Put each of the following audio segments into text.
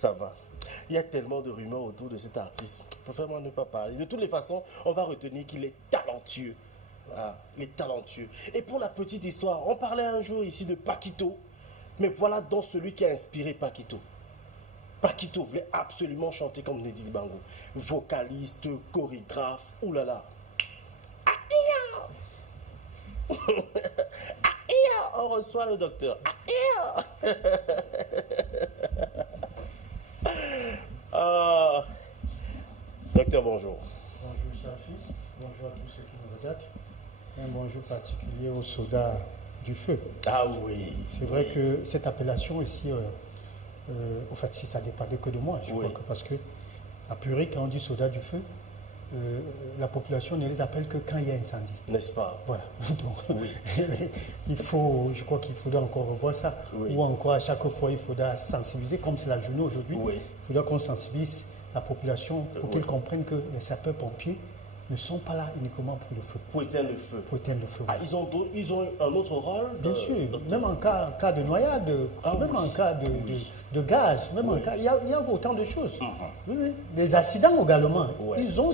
Ça va. Il y a tellement de rumeurs autour de cet artiste. Il faut vraiment ne pas parler. De toutes les façons, on va retenir qu'il est talentueux. Ah, il est talentueux. Et pour la petite histoire, on parlait un jour ici de Paquito. Mais voilà donc celui qui a inspiré Paquito. Paquito voulait absolument chanter comme Neddy Bango. Vocaliste, chorégraphe, oulala. On reçoit le docteur. Docteur, bonjour. Bonjour, cher fils. Bonjour à tous ceux qui nous regardent. Un bonjour particulier aux soldats du feu. Ah oui. C'est vrai que cette appellation ici, en fait, si ça ne dépendait que de moi, je crois que parce que, à Purée, quand on dit soldats du feu, la population ne les appelle que quand il y a incendie. N'est-ce pas? Voilà. Donc, je crois qu'il faudra encore revoir ça. Oui. Ou encore, à chaque fois, il faudra sensibiliser, comme c'est la journée aujourd'hui, il faudra qu'on sensibilise la population pour qu'ils comprennent que les sapeurs-pompiers ne sont pas là uniquement pour le feu. Pour éteindre le feu. Pour éteindre le feu. Ah, ils ont un autre rôle? Bien sûr, même en cas de noyade, même en cas de gaz, même en cas, il y a autant de choses. Des accidents également. Ils ont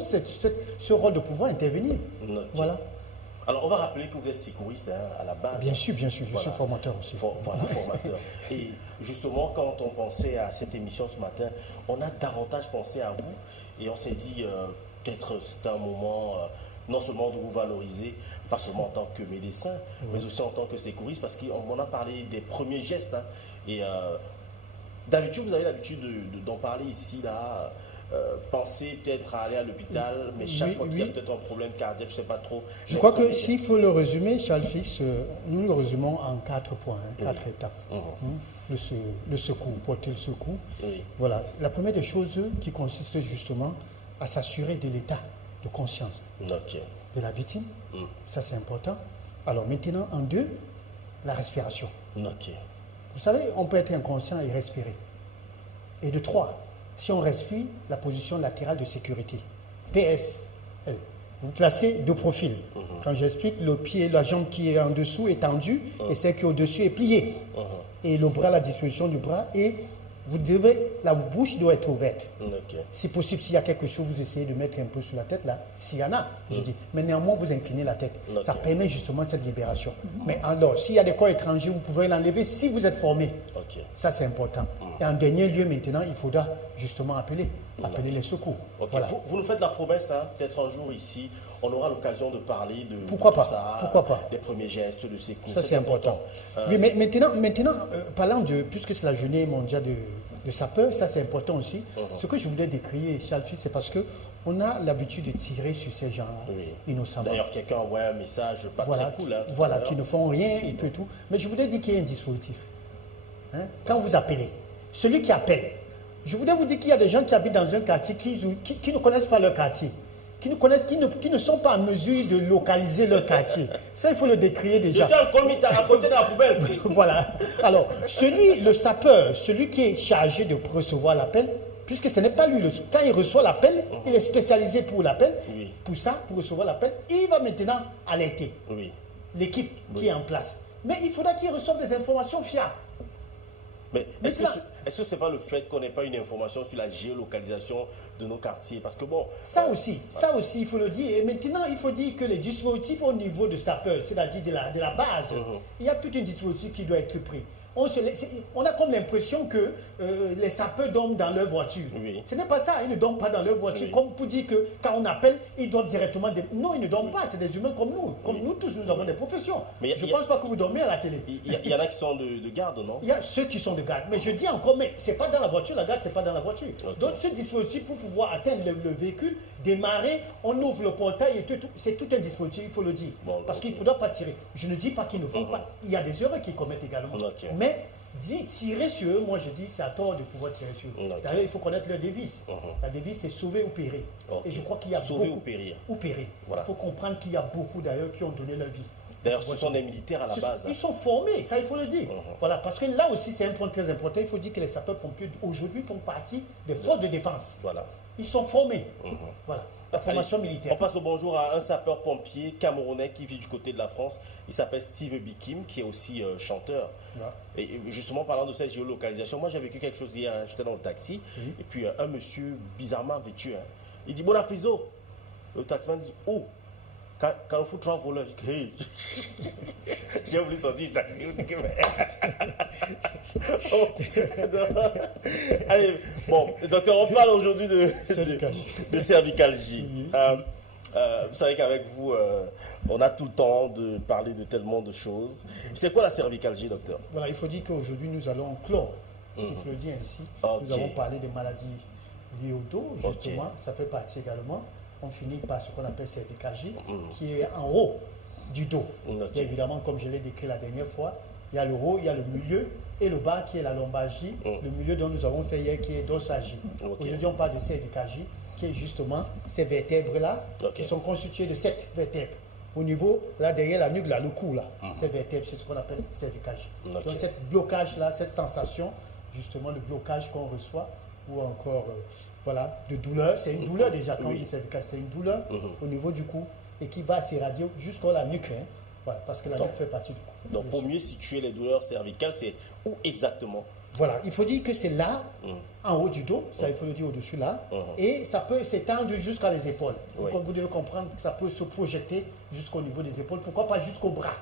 ce rôle de pouvoir intervenir. Voilà. Alors, on va rappeler que vous êtes secouriste à la base. Bien sûr, je suis formateur aussi. Voilà, formateur. Et justement, quand on pensait à cette émission ce matin, on a davantage pensé à vous et on s'est dit, peut-être c'est un moment non seulement de vous valoriser, pas seulement en tant que médecin, mais aussi en tant que secouriste, parce qu'on a parlé des premiers gestes. Et d'habitude, vous avez l'habitude d'en parler ici, là. Pensez peut-être à aller à l'hôpital, mais chaque fois qu'il y a peut-être un problème cardiaque, je ne sais pas trop. Je crois que s'il faut le résumer, Charles Fix, nous le résumons en 4 points, 4 étapes. Le secours, porter le secours. Voilà. La première des choses qui consiste justement à s'assurer de l'état de conscience de la victime. Ça, c'est important. Alors maintenant, en 2, la respiration. Vous savez, on peut être inconscient et respirer. Et de 3, si on respire, la position latérale de sécurité. PSL. Vous placez de profil. Quand j'explique, le pied, la jambe qui est en dessous est tendue et celle qui est au-dessus est pliée. Et le bras, la disposition du bras, et la bouche doit être ouverte. Si possible, s'il y a quelque chose, vous essayez de mettre un peu sur la tête, là, s'il y en a, je dis. Mais néanmoins, vous inclinez la tête. Ça permet justement cette libération. Mais alors, s'il y a des corps étrangers, vous pouvez l'enlever si vous êtes formé. Ça, c'est important. Et en dernier lieu, maintenant, il faudra justement appeler les secours. Voilà. Vous nous faites la promesse, peut-être un jour ici, on aura l'occasion de parler de Pourquoi tout pas? ça, Pourquoi pas? des premiers gestes, de secours. Ça, c'est important. Oui, mais maintenant parlant puisque c'est la journée mondiale de sapeurs, ça c'est important aussi. Ce que je voulais décrire, Charles Fils, c'est parce qu'on a l'habitude de tirer sur ces gens-là, innocemment. D'ailleurs, quelqu'un envoie un message pas très cool. Voilà, qui ne font rien et tout et tout. Mais je voudrais dire qu'il y a un dispositif. Quand vous appelez, celui qui appelle, je voudrais vous dire qu'il y a des gens qui habitent dans un quartier qui ne connaissent pas leur quartier. Qui ne sont pas en mesure de localiser leur quartier. Ça, il faut le décrire déjà. Je suis en colmita à côté de la poubelle. Voilà. Alors, le sapeur, celui qui est chargé de recevoir l'appel, puisque ce n'est pas lui, quand il reçoit l'appel, il est spécialisé pour l'appel, pour ça, pour recevoir l'appel, il va maintenant alerter l'équipe qui est en place. Mais il faudra qu'il reçoive des informations fiables. Mais est-ce que ce n'est pas le fait qu'on n'ait pas une information sur la géolocalisation de nos quartiers? Parce que bon... Ça aussi, il faut le dire. Et maintenant, il faut dire que les dispositifs au niveau de sapeur, c'est-à-dire de la base, il y a tout un dispositif qui doit être pris. On a comme l'impression que les sapeurs dorment dans leur voiture. Ce n'est pas ça, ils ne dorment pas dans leur voiture. Comme pour dire que quand on appelle, ils dorment directement. Non, ils ne dorment pas, c'est des humains comme nous. Comme nous tous, nous avons des professions. Mais je ne pense pas que vous dormez à la télé. Il y en a qui sont de garde, non? Il y a ceux qui sont de garde. Mais je dis encore, mais ce n'est pas dans la voiture, la garde, ce n'est pas dans la voiture. Donc ce dispositif, pour pouvoir atteindre le véhicule, démarrer, on ouvre le portail et tout. C'est tout un dispositif, il faut le dire. Parce qu'il ne faudra pas tirer. Je ne dis pas qu'ils ne font pas. Il y a des erreurs qu'ils commettent également. Mais tirer sur eux, moi je dis, c'est à tort de pouvoir tirer sur eux. D'ailleurs, il faut connaître leur devise. La devise, c'est sauver ou périr. Et je crois qu'il y a sauver ou périr. Il faut comprendre qu'il y a beaucoup d'ailleurs qui ont donné leur vie. D'ailleurs, ce sont des militaires à la base. Ils sont formés, ça il faut le dire. Voilà, parce que là aussi, c'est un point très important. Il faut dire que les sapeurs-pompiers aujourd'hui font partie des forces de défense. ils sont formés. Voilà, la formation militaire. On passe le bonjour à un sapeur-pompier camerounais qui vit du côté de la France. Il s'appelle Steve Bikim, qui est aussi chanteur. Ouais. Et justement, parlant de cette géolocalisation, moi j'ai vécu quelque chose hier, hein. J'étais dans le taxi, et puis un monsieur bizarrement vêtu, hein. Il dit, bon appétit. Le taximan dit, oh, quand il faut trois voleurs, je dis, hey. J'ai voulu sortir du taxi. Allez, bon, docteur, on parle aujourd'hui de cervicalgie. Vous savez qu'avec vous, on a tout le temps de parler de tellement de choses. C'est quoi la cervicalgie, docteur? Voilà, il faut dire qu'aujourd'hui, nous allons clore, s'il faut le dire ainsi. Nous avons parlé des maladies liées au dos, justement, ça fait partie également. On finit par ce qu'on appelle cervicalgie, qui est en haut du dos. Et évidemment, comme je l'ai décrit la dernière fois, il y a le haut, il y a le milieu et le bas qui est la lombalgie. Le milieu dont nous avons fait hier qui est dorsalgie. Aujourd'hui, on parle de cervicalgie, qui est justement ces vertèbres-là, qui sont constituées de 7 vertèbres. Au niveau, là, derrière la nuque, là, le cou, là, ces vertèbres, c'est ce qu'on appelle cervicalgie. Donc, ce blocage-là, cette sensation, justement, le blocage qu'on reçoit, ou encore, voilà, de douleur. C'est une douleur déjà, quand on dit cervicalgie, c'est une douleur au niveau du cou et qui va s'irradier jusqu'à la nuque, hein. Voilà, parce que la nuque fait partie du cou. Donc, pour mieux situer les douleurs cervicales, c'est où exactement? Voilà, il faut dire que c'est là, en haut du dos, ça il faut le dire au-dessus là, et ça peut s'étendre jusqu'à les épaules. Donc, vous devez comprendre que ça peut se projeter jusqu'au niveau des épaules, pourquoi pas jusqu'au bras.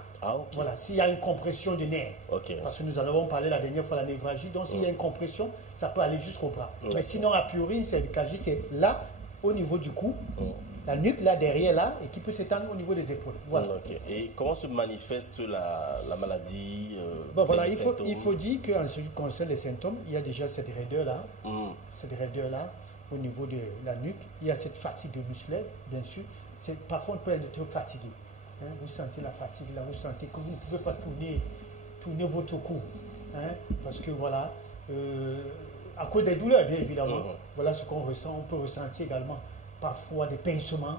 Voilà, s'il y a une compression des nerfs, parce que nous en avons parlé la dernière fois, la névralgie, donc s'il y a une compression, ça peut aller jusqu'au bras. Mais sinon, a priori, une cervicalgie, c'est là, au niveau du cou, la nuque là, derrière là, et qui peut s'étendre au niveau des épaules. Voilà. Et comment se manifeste la maladie bon, voilà, il faut dire qu'en ce qui concerne les symptômes, il y a déjà cette raideur là, au niveau de la nuque, il y a cette fatigue musculaire, bien sûr. Parfois, on peut être trop fatigué. Hein, vous sentez la fatigue là, vous sentez que vous ne pouvez pas tourner votre cou. Hein, parce que voilà, à cause des douleurs, bien évidemment, voilà ce qu'on ressent. On peut ressentir également parfois des pincements.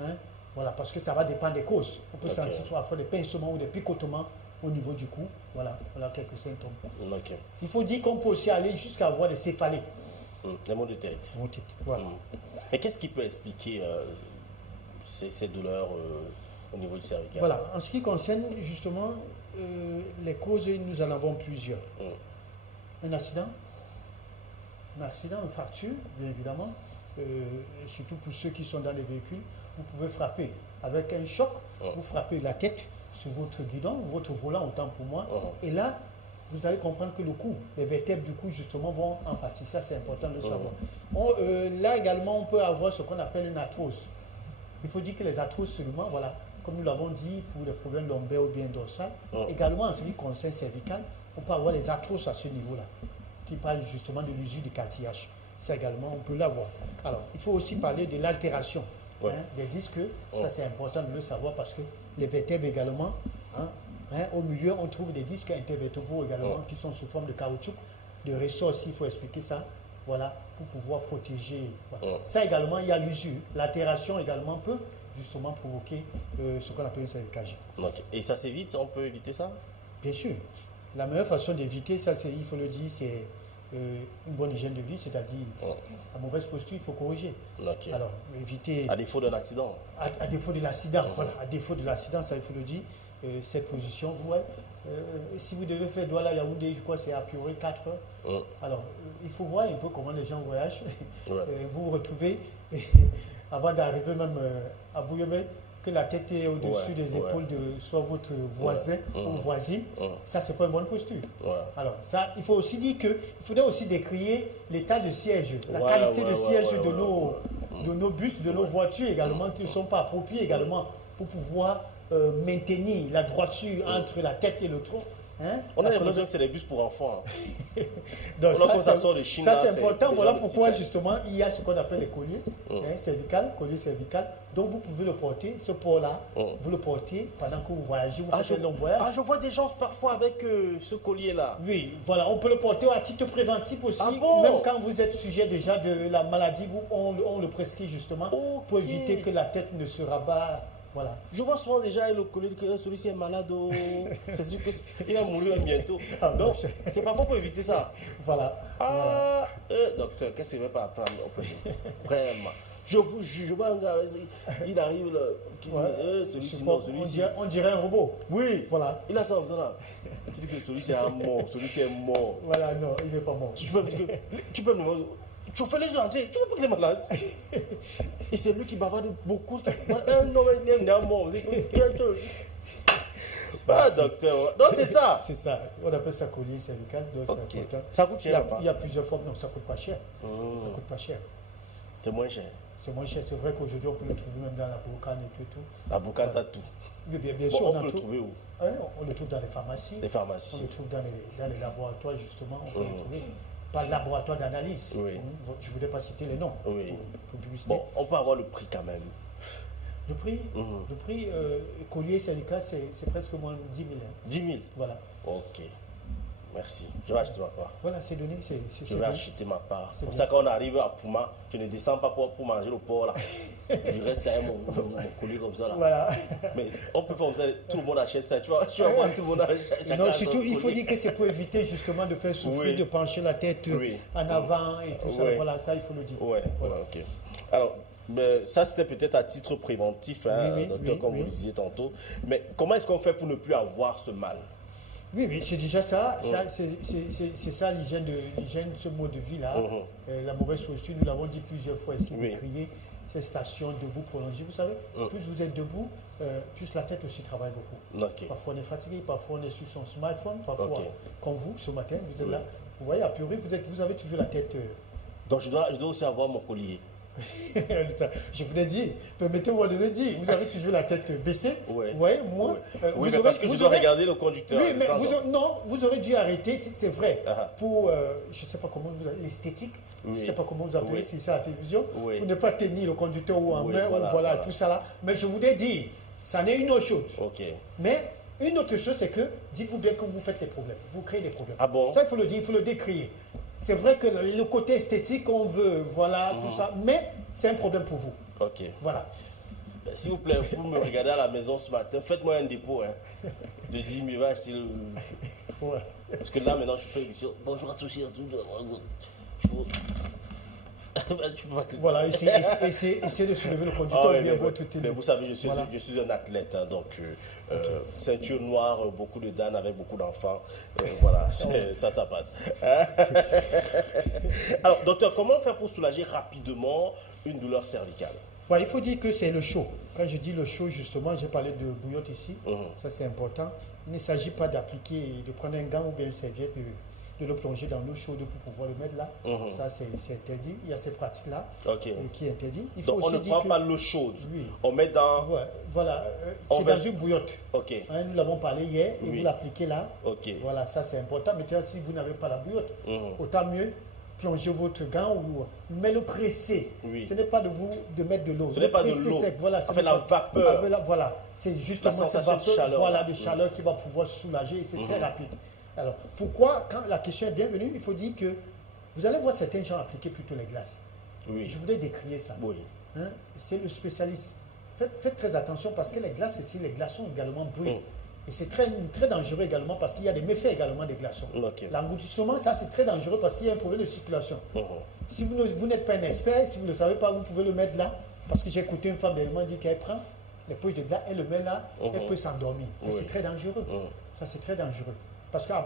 Hein, voilà, parce que ça va dépendre des causes. On peut sentir parfois des pincements ou des picotements au niveau du cou. Voilà quelques symptômes. Il faut dire qu'on peut aussi aller jusqu'à avoir des céphalées. Des maux de tête. Voilà. Mais qu'est-ce qui peut expliquer ces douleurs au niveau du cervical? Voilà, en ce qui concerne justement les causes, nous en avons plusieurs. Un accident, une fracture, bien évidemment, surtout pour ceux qui sont dans les véhicules, vous pouvez frapper avec un choc, vous frappez la tête sur votre guidon, votre volant, autant pour moi, et là, vous allez comprendre que le cou, les vertèbres du cou, justement, vont en partie. Ça, c'est important de le savoir. Là également, on peut avoir ce qu'on appelle une arthrose. Il faut dire que les arthroses seulement, voilà, comme nous l'avons dit, pour les problèmes lombaires ou bien dorsales, également en ce qui concerne cervical, on peut avoir les arthroses à ce niveau-là, qui parlent justement de l'usure du cartilage. Ça également, on peut l'avoir. Alors, il faut aussi parler de l'altération des disques. Ça, c'est important de le savoir parce que les vertèbres également, au milieu, on trouve des disques intervertébraux également qui sont sous forme de caoutchouc, de ressort aussi, il faut expliquer ça, voilà, pour pouvoir protéger. Voilà. Ça également, il y a l'usure. L'altération également peut justement provoquer ce qu'on appelle une cervicalgie. Et ça s'évite, on peut éviter ça? Bien sûr. La meilleure façon d'éviter, ça, il faut le dire, c'est une bonne hygiène de vie, c'est-à-dire la mauvaise posture, il faut corriger. Alors, éviter... À défaut d'un accident. À défaut de l'accident, voilà. À défaut de l'accident, ça, il faut le dire. Cette position, si vous devez faire Douala Yaoundé, je crois que c'est à priori 4 heures. Alors, il faut voir un peu comment les gens voyagent. Vous vous retrouvez, avant d'arriver même à Bouillebé, que la tête est au-dessus des épaules de soit votre voisin ou voisine. Ça, c'est pas une bonne posture. Alors, ça, il faut aussi dire qu'il faudrait aussi décrier l'état de siège, la qualité de siège de nos bus, de nos voitures également, qui ne sont pas appropriés également pour pouvoir maintenir la droiture entre la tête et le tronc. Hein? On a l'impression que c'est des bus pour enfants. Donc ça c'est important. Voilà pourquoi justement il y a ce qu'on appelle les colliers cervical, collier cervical. Donc vous pouvez le porter, ce port-là, vous le portez pendant que vous voyagez, vous faites un long voyage. Je vois des gens parfois avec ce collier-là. Oui, voilà, on peut le porter à titre préventif aussi. Même quand vous êtes sujet déjà de la maladie, on le prescrit justement pour éviter que la tête ne se rabat Voilà. Je vois souvent déjà le collègue que celui-ci est malade, c'est sûr qu'il va mourir bientôt. Donc, c'est pas pour éviter ça. Voilà. Ah, docteur, qu'est-ce qu'il ne veut pas apprendre? Vraiment. Je vous jure, je vois un gars, il arrive là, celui-ci, non, celui-ci. On dirait un robot. Oui, voilà. Il a ça comme ça là. Tu dis que celui-ci est mort, celui-ci est mort. Voilà, non, il n'est pas mort. Tu peux me demander, tu fais les entiers, tu vois pas qu'il est malade. Et c'est lui qui bavarde beaucoup. Un homme, il est mort. Ah, docteur. Non, c'est ça. C'est ça. On appelle ça collier cervical. Donc okay. C'est important. Ça coûte cher. Il y a plusieurs formes. Non, ça coûte pas cher. Ça coûte pas cher. C'est moins cher. C'est moins cher. C'est vrai qu'aujourd'hui, on peut le trouver même dans la boucane et tout. La boucane, t'as tout. Bien sûr, on peut le trouver où? Hein, on le trouve dans les pharmacies. Les pharmacies. On le trouve dans les laboratoires, justement. On peut le trouver. Pas le laboratoire d'analyse. Oui. Je ne voudrais pas citer les noms. Oui. Pour publicité. Bon, on peut avoir le prix quand même. Le prix collier syndicat, c'est presque moins de 10 000. Hein. 10 000. Voilà. Ok. Merci. Je vais acheter ma part. Voilà, c'est donné. Je vais acheter ma part. Comme ça, quand on arrive à Pouma, je ne descends pas pour manger le porc là. Je reste avec mon collier comme ça là. Voilà. Mais on peut pas comme ça, tout le monde achète ça. Tu vois voir tout le monde achète. Non, surtout, il faut dire que c'est pour éviter justement de faire souffrir, de pencher la tête en avant et tout ça. Voilà, ça, il faut le dire. Ouais, voilà. Ok. Alors, ça, c'était peut-être à titre préventif, hein, docteur, comme vous le disiez tantôt. Mais comment est-ce qu'on fait pour ne plus avoir ce mal? Oui, mais c'est déjà ça. C'est ça l'hygiène, ce mode de vie-là. La mauvaise posture, nous l'avons dit plusieurs fois ici, décrié, ces stations debout prolongées. Vous savez, plus vous êtes debout, plus la tête aussi travaille beaucoup. Parfois on est fatigué, parfois on est sur son smartphone, parfois, comme vous, ce matin, vous êtes là. Vous voyez, à priori, vous avez toujours la tête... Donc je dois aussi avoir mon collier. Je vous l'ai dit, permettez-moi de le dire, vous avez toujours la tête baissée. Oui. Vous voyez, moi. Oui, mais parce que je dois regarder le conducteur. Oui, mais vous aurez dû arrêter, c'est vrai, pour, je ne sais pas comment vous l'esthétique, je ne sais pas comment vous appelez ça à la télévision, pour ne pas tenir le conducteur ou en main, voilà, tout ça là. Mais je vous l'ai dit, ça n'est une autre chose. Mais une autre chose, c'est que, dites-vous bien que vous faites des problèmes, vous créez des problèmes. Ah bon? Ça, il faut le dire, il faut le décrire. C'est vrai que le côté esthétique, on veut, voilà, tout ça, mais c'est un problème pour vous. Ok. Voilà. S'il vous plaît, vous me regardez à la maison ce matin, faites-moi un dépôt de 10 000, va acheter le... Ouais. Parce que là, maintenant, je fais émission. Bonjour à tous et à toutes. Voilà, essayez de soulever le conducteur bien votre télé. Mais vous savez, je suis un athlète, hein, donc ceinture noire, beaucoup de dames avec beaucoup d'enfants. Voilà, ça passe. Alors, docteur, comment faire pour soulager rapidement une douleur cervicale? Il faut dire que c'est le chaud. Quand je dis le chaud, justement, j'ai parlé de bouillotte ici. Ça, c'est important. Il ne s'agit pas d'appliquer, de prendre un gant ou bien une serviette, de le plonger dans l'eau chaude pour pouvoir le mettre là. Ça, c'est interdit. Il y a ces pratiques-là qui est interdit. Il faut donc, aussi on ne prend pas l'eau chaude. Oui. On met dans... Voilà. C'est dans une bouillotte. Hein, nous l'avons parlé hier et vous l'appliquez là. Voilà, ça, c'est important. Maintenant, si vous n'avez pas la bouillotte, autant mieux plonger votre gant mais le presser. Ce n'est pas de mettre de l'eau. Ce n'est pas de l'eau. Voilà, ça fait la vapeur. Voilà. C'est justement cette vapeur de chaleur qui va pouvoir soulager. C'est très rapide. Alors, pourquoi, quand la question est bienvenue, il faut dire que vous allez voir certains gens appliquer plutôt les glaces. Je voulais décrier ça. Hein? C'est le spécialiste. Faites très attention parce que les glaces ici, les glaçons également brûlent. Et c'est très, très dangereux également parce qu'il y a des méfaits également des glaçons. L'engloutissement, ça c'est très dangereux parce qu'il y a un problème de circulation. Si vous n'êtes pas un expert, si vous ne le savez pas, vous pouvez le mettre là. Parce que j'ai écouté une femme elle dit qu'elle prend les poches de glace, elle le met là, elle peut s'endormir. Et c'est très dangereux. Ça c'est très dangereux. Parce qu'à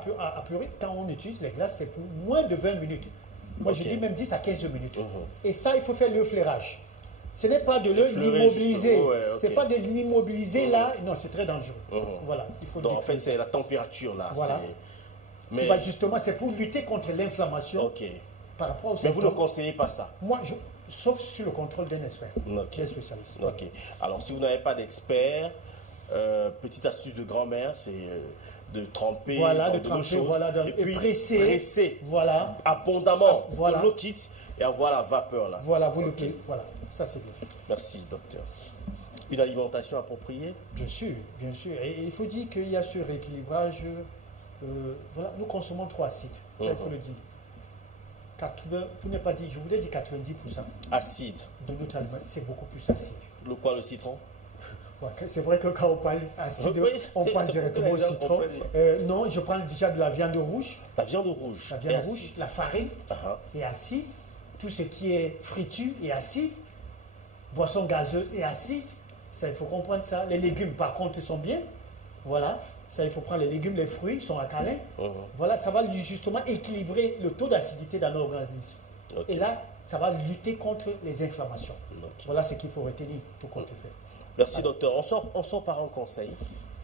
priori, quand on utilise les glaces, c'est pour moins de 20 minutes. Moi, je dis même 10 à 15 minutes. Et ça, il faut faire le flairage. Ce n'est pas de l'immobiliser. Ce n'est pas de l'immobiliser là. Non, c'est très dangereux. Voilà. Il faut donc, en fait, c'est la température là. Voilà. Mais justement, c'est pour lutter contre l'inflammation. Par rapport au mais vous ne conseillez pas ça? Moi, sauf sur le contrôle d'un expert. Qui est spécialiste. Alors, si vous n'avez pas d'expert, petite astuce de grand-mère, c'est... de tremper de l'eau chaude, et puis presser abondamment l'eau quitte et avoir la vapeur là. Voilà, voilà, ça c'est bien. Merci docteur. Une alimentation appropriée? Bien sûr. Et il faut dire qu'il y a ce rééquilibrage. Voilà, nous consommons trop acide, ça il faut le dire. 80, pour ne pas dire, je voulais dire 90%. Acide. De notre aliment, c'est beaucoup plus acide. Le quoi, le citron? C'est vrai que quand on parle acide, on prend directement au citron. Non, je prends déjà de la viande rouge. La viande rouge. La viande rouge, la farine est acide. Tout ce qui est friture est acide. Boisson gazeuse est acide. Ça, il faut comprendre ça. Les légumes, par contre, sont bien. Voilà. Ça, il faut prendre les légumes, les fruits sont alcalins. Voilà, ça va justement équilibrer le taux d'acidité dans l'organisme. Et là, ça va lutter contre les inflammations. Voilà ce qu'il faut retenir, tout compte fait. Merci, docteur. On sort par un conseil.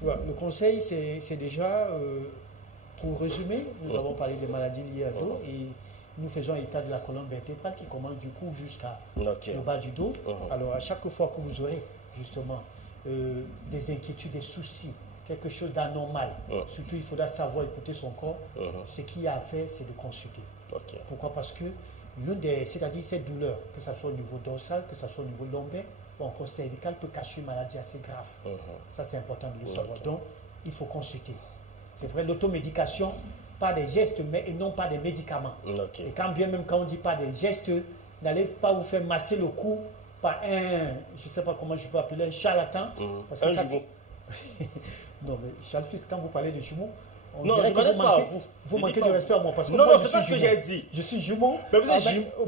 Le conseil, c'est déjà, pour résumer, nous avons parlé des maladies liées à l'eau et nous faisons état de la colonne vertébrale qui commence du cou jusqu'à le bas du dos. Alors, à chaque fois que vous aurez justement des inquiétudes, des soucis, quelque chose d'anormal, surtout il faudra savoir écouter son corps, ce qu'il y a à faire, c'est de consulter. Pourquoi? Parce que c'est-à-dire cette douleur, que ce soit au niveau dorsal, que ce soit au niveau lombaire, ou encore cervical, peut cacher une maladie assez grave. Ça, c'est important de le savoir. Donc, il faut consulter. C'est vrai, l'automédication, pas des gestes, mais et non pas des médicaments. Et quand bien même quand on dit pas des gestes, n'allez pas vous faire masser le cou par un, je ne sais pas comment je peux appeler, un charlatan. Parce que un jumeau. Non, mais Charles Fils, quand vous parlez de jumeaux, non, je ne connais pas à vous. Vous manquez de respect à moi. Parce que non, moi, c'est pas ce que j'ai dit. Je suis jumeau. Mais vous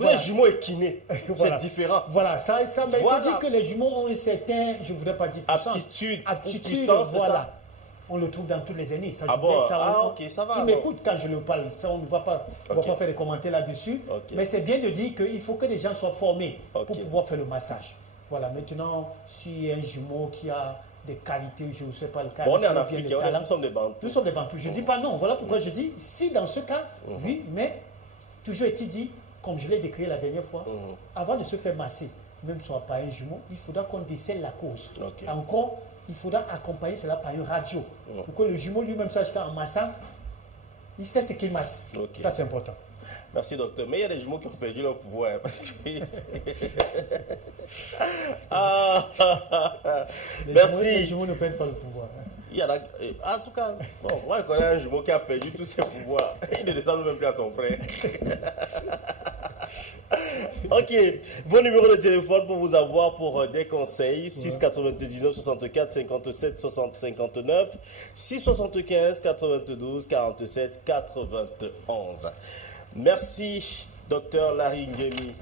êtes jumeau et kiné. C'est différent. Voilà, ça mais il faut dire que les jumeaux ont un certain, je ne voudrais pas dire puissance. Aptitude, puissance, voilà. On le trouve dans toutes les années. Ça, ok, ça va. Il m'écoute quand je le parle. Ça, on ne va pas faire des commentaires là-dessus. Mais c'est bien de dire qu'il faut que les gens soient formés pour pouvoir faire le massage. Voilà, maintenant, s'il y a un jumeau qui a des qualités, je ne sais pas le cas. Bon, on est en Afrique, nous sommes des Bantous. Nous sommes des Bantous. Je ne dis pas non. Voilà pourquoi je dis, si dans ce cas, oui, mais toujours est-il dit, comme je l'ai décrit la dernière fois, avant de se faire masser, même soit par un jumeau, il faudra qu'on décèle la cause. Encore, il faudra accompagner cela par une radio. Pour que le jumeau lui-même sache qu'en massant, il sait ce qu'il masse. Ça, c'est important. Merci, docteur. Mais il y a des jumeaux qui ont perdu leur pouvoir. Parce que... Merci. Les jumeaux ne perdent pas le pouvoir. Il y en a... En tout cas, bon, moi, je connais un jumeau qui a perdu tous ses pouvoirs. Il ne descend même plus à son frère. Ok. Vos numéros de téléphone pour vous avoir pour des conseils. 6 99 64 57 60 59. 6 75 92 47 91. Merci, docteur Larry Nguemi.